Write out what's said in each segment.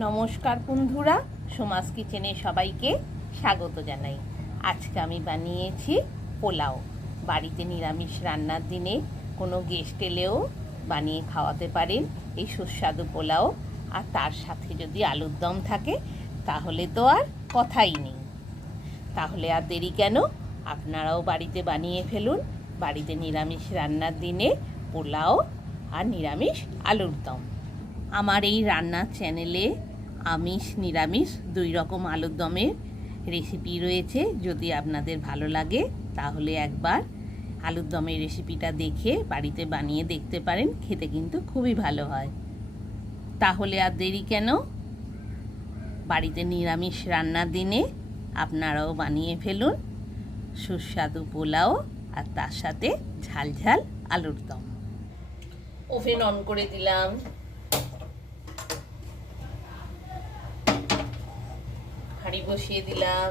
নমস্কার বন্ধুরা, সোমাস কিচেনে সবাইকে স্বাগত জানাই। আজকে আমি বানিয়েছি পোলাও। বাড়িতে নিরামিষ রান্নার দিনে কোনো গেস্ট এলেও বানিয়ে খাওয়াতে পারেন এই সুস্বাদু পোলাও। আর তার সাথে যদি আলুর দম থাকে তাহলে তো আর কথাই নেই। তাহলে আর দেরি কেন, আপনারাও বাড়িতে বানিয়ে ফেলুন বাড়িতে নিরামিষ রান্নার দিনে পোলাও আর নিরামিষ আলুর দম। আমার এই রান্নার চ্যানেলে আমিষ নিরামিষ দুই রকম আলুর দমের রেসিপি রয়েছে। যদি আপনাদের ভালো লাগে তাহলে একবার আলুর দমের রেসিপিটা দেখে বাড়িতে বানিয়ে দেখতে পারেন, খেতে কিন্তু খুবই ভালো হয়। তাহলে আর দেরি কেন, বাড়িতে নিরামিষ রান্নার দিনে আপনারাও বানিয়ে ফেলুন সুস্বাদু পোলাও আর তার সাথে ঝাল ঝাল আলুর দম। ওভেন অন করে দিলাম। হাঁড়ি বসিয়ে দিলাম।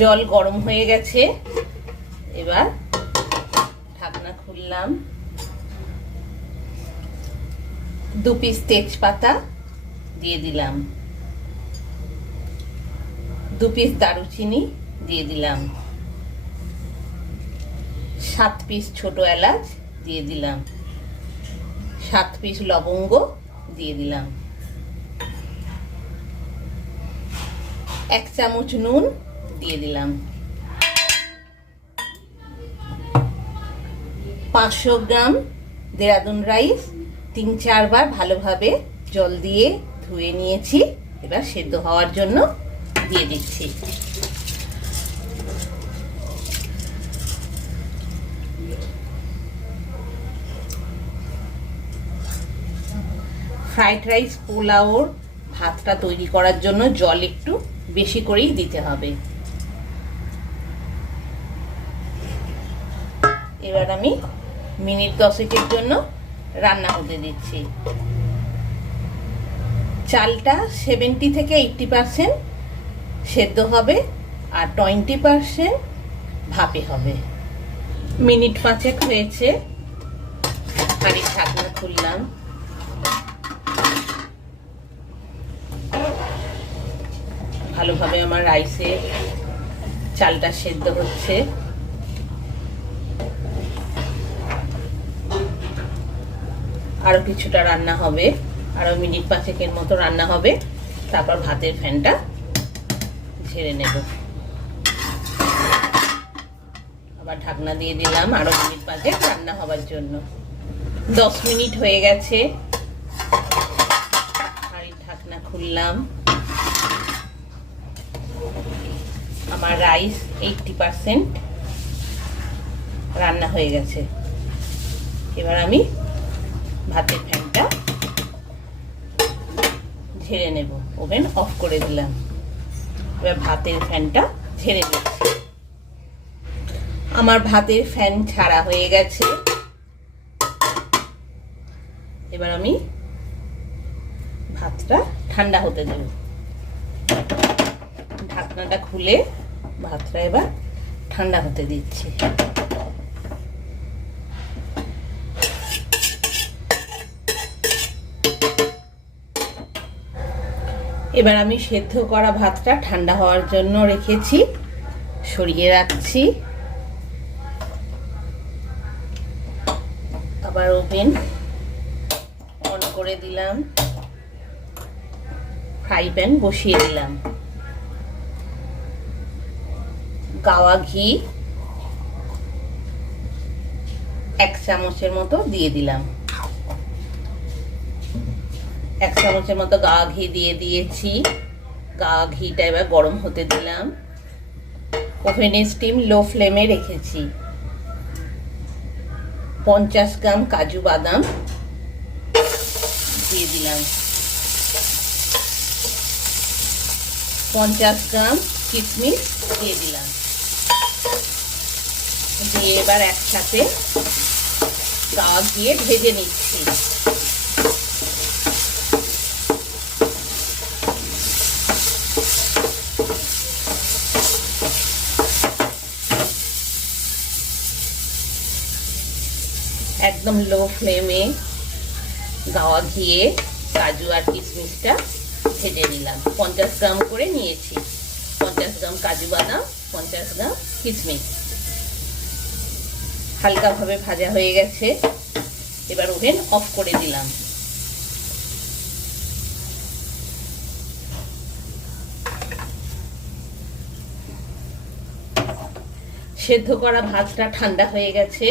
জল গরম হয়ে গেছে। এবার ঢাকনা খুললাম। 2 পিস তেজপাতা দিয়ে দিলাম। 2 পিস দারুচিনি দিয়ে দিলাম। 7 পিস ছোট এলাচ দিয়ে দিলাম। 7 পিস লবঙ্গ দিয়ে দিলাম। 1 চামচ নুন দিয়ে দিলাম। 500 গ্রাম দেরাদুন রাইস 3-4 বার ভালোভাবে জল দিয়ে ধুয়ে নিয়েছি। এবার সেদ্ধ হওয়ার জন্য দিয়ে দিচ্ছি। ফ্রাইড রাইস পোলাওর ভাতটা তৈরি করার জন্য জল একটু বেশি করেই দিতে হবে। এবার আমি মিনিট 10-এর জন্য রান্না হতে দিচ্ছি। চালটা 70 থেকে 80% সেদ্ধ হবে আর 20% ভাপে হবে। মিনিট 5 হয়েছে। হাঁড়ির ঢাকনা খুললাম। ভালোভাবে আমার রাইসে চালটা সেদ্ধ হচ্ছে। আরো কিছুটা রান্না হবে, আরো মিনিট 5 মতো রান্না হবে। তারপর ভাতের ফ্যানটা ঝেড়ে নেব। আবার ঢাকনা দিয়ে দিলাম আরো মিনিট 5 রান্না হবার জন্য। 10 মিনিট হয়ে গেছে। হাঁড়ির ঢাকনা খুললাম। আমার রাইস 80% রান্না হয়ে গেছে। এবার আমি ভাতের ফ্যানটা ঝেড়ে নেব। ওভেন অফ করে দিলাম। এবার ভাতের ফ্যানটা ঝেড়ে দিচ্ছি। আমার ভাতের ফ্যান ছাড়া হয়ে গেছে। এবার আমি ভাতটা ঠান্ডা হতে দেব। ঢাকনাটা খুলে ভাতটা এবার ঠান্ডা হতে দিচ্ছি। এবার আমি সেদ্ধ করা ভাতটা ঠান্ডা হওয়ার জন্য রেখেছি, সরিয়ে রাখছি। আবার ওভেন অন করে দিলাম। ফ্রাই প্যান বসিয়ে দিলাম। গাওয়া ঘি 1 চামচের মতো দিয়ে দিলাম। 1 চামচের মতো গাওয়া ঘি দিয়ে দিয়েছি। গাওয়া ঘিটা এবার গরম হতে দিলাম। ওভেনের স্টিম লো ফ্লেমে রেখেছি। 50 গ্রাম কাজু বাদাম দিয়ে দিলাম। 50 গ্রাম কিশমিশ দিয়ে দিলাম। দিয়ে এবার একসাথে গাওয়া ঘিয়ে ভেজে নিচ্ছি। একদম লো ফ্লেমে গাওয়া ঘিয়ে কাজু আর কিশমিশটা ভেজে নিলাম। 50 গ্রাম করে নিয়েছি। 50 গ্রাম কাজু বাদাম, 50 গ্রাম কিশমিশ। হালকাভাবে ভাজা হয়ে গেছে। এবার ওভেন অফ করে দিলাম। সেদ্ধ করা ভাতটা ঠান্ডা হয়ে গেছে।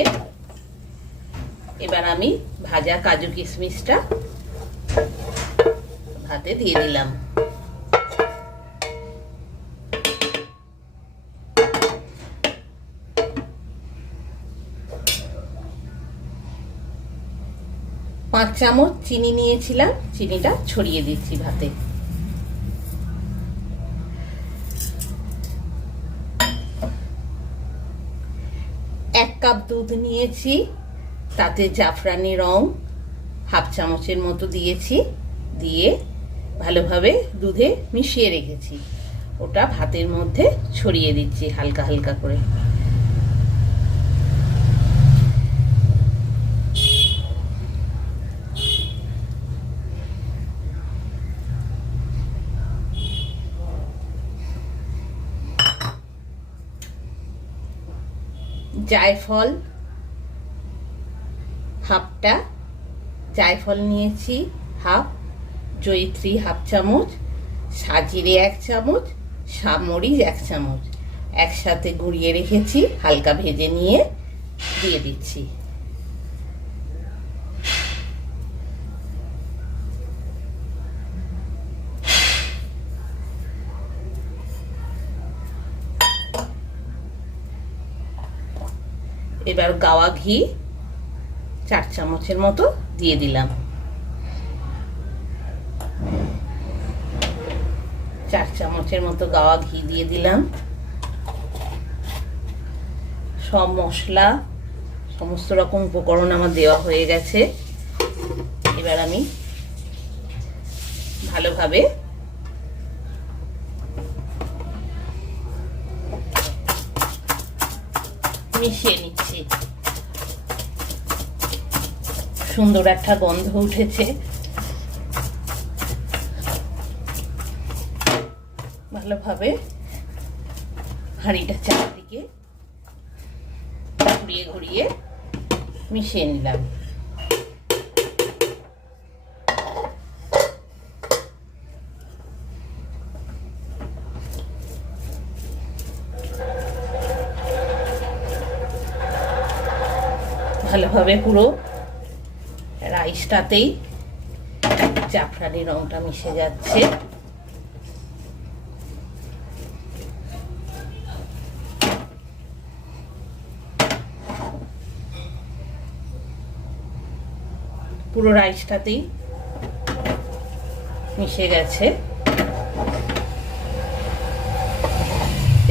এবার আমি ভাজা কাজু কিশমিশটা ভাতে দিয়ে দিলাম। পাঁচ চামচ চিনি নিয়েছিলাম, চিনিটা ছড়িয়ে দিচ্ছি ভাতে। এক কাপ দুধ নিয়েছি, তাতে জাফরানি রং হাফ চামচের মতো দিয়েছি, দিয়ে ভালোভাবে দুধে মিশিয়ে রেখেছি। ওটা ভাতের মধ্যে ছড়িয়ে দিচ্ছি হালকা হালকা করে। জায়ফল হাফটা, জায়ফল নিয়েছি হাফ, জয়িত্রী হাফ চামচ, সাজিরে 1 চামচ, সামরিচ 1 চামচ একসাথে গুঁড়িয়ে রেখেছি, হালকা ভেজে নিয়ে দিয়ে দিচ্ছি। এবার গাওয়া ঘি 4 চামচের মতো দিয়ে দিলাম। 4 চামচের মতো গাওয়া ঘি দিয়ে দিলাম। সব মশলা, সমস্ত রকম উপকরণ আমার দেওয়া হয়ে গেছে। এবার আমি ভালোভাবে মিশিয়ে নিচ্ছি। সুন্দর একটা গন্ধ উঠেছে। ভালোভাবে হাঁড়িটা চারদিকে ঘুরিয়ে ঘুরিয়ে মিশিয়ে নিলাম। ভালোভাবে পুরো রাইসটাতেই জাফরানি রংটা মিশে যাচ্ছে। পুরো রাইসটাতেই মিশে গেছে।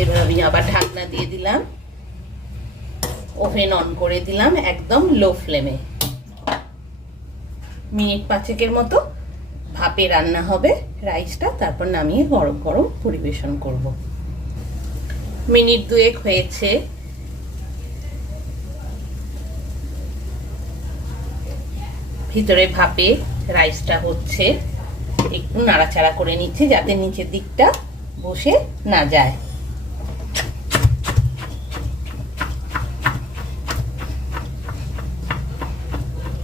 এবার আমি আবার ঢাকনা দিয়ে দিলাম, ওভেন অন করে দিলাম একদম লো ফ্লেমে। মিনিট 5 মতো ভাপে রান্না হবে রাইসটা, তারপর নামিয়ে গরম গরম পরিবেশন করব। মিনিট 2 হয়েছে। ভিতরে ভাপে রাইসটা হচ্ছে, একটু নাড়াচাড়া করে নিচ্ছি যাতে নিচের দিকটা বসে না যায়।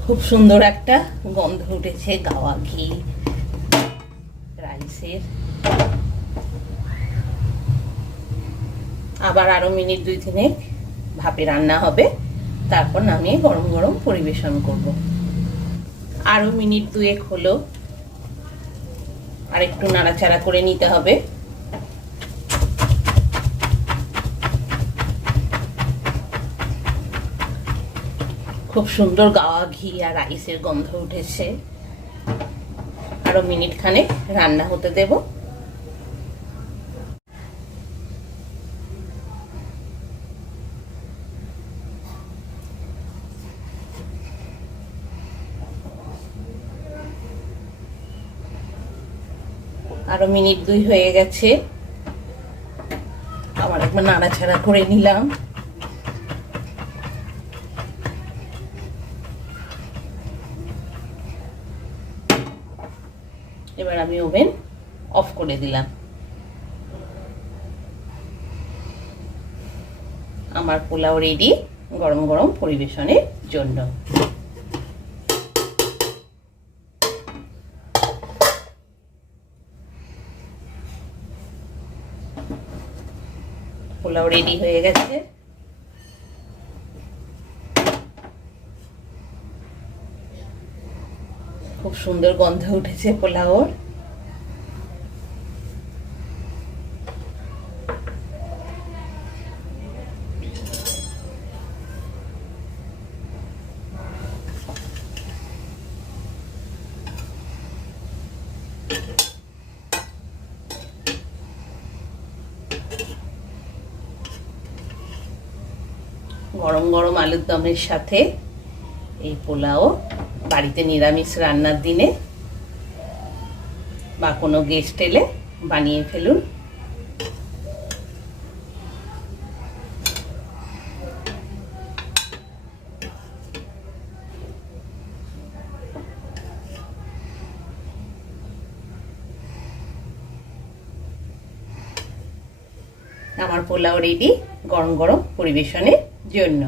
খুব সুন্দর একটা গন্ধ উঠেছে গাওয়া ঘি রাইসের। আবার আরো মিনিট 2-3 ভাপে রান্না হবে, তারপর নামিয়ে গরম গরম পরিবেশন করব। আরো মিনিট 2 হলো, আর একটু নাড়াচাড়া করে নিতে হবে। খুব সুন্দর গাওয়া ঘি আর রাইসের গন্ধ উঠেছে। আরো মিনিট খানেক রান্না হতে দেব। আরো মিনিট 2 হয়ে গেছে। আবার একবার নাড়াচাড়া করে নিলাম। এবার আমি ওভেন অফ করে দিলাম। আমার পোলাও রেডি গরম গরম পরিবেশনের জন্য। পোলাও রেডি হয়ে গেছে। খুব সুন্দর গন্ধ উঠেছে পোলাওর। গরম গরম আলুর দমের সাথে এই পোলাও বাড়িতে নিরামিষ রান্নার দিনে বা কোনো গেস্ট এলে বানিয়ে ফেলুন। আমার পোলাও রেডি গরম গরম পরিবেশনের জন্য।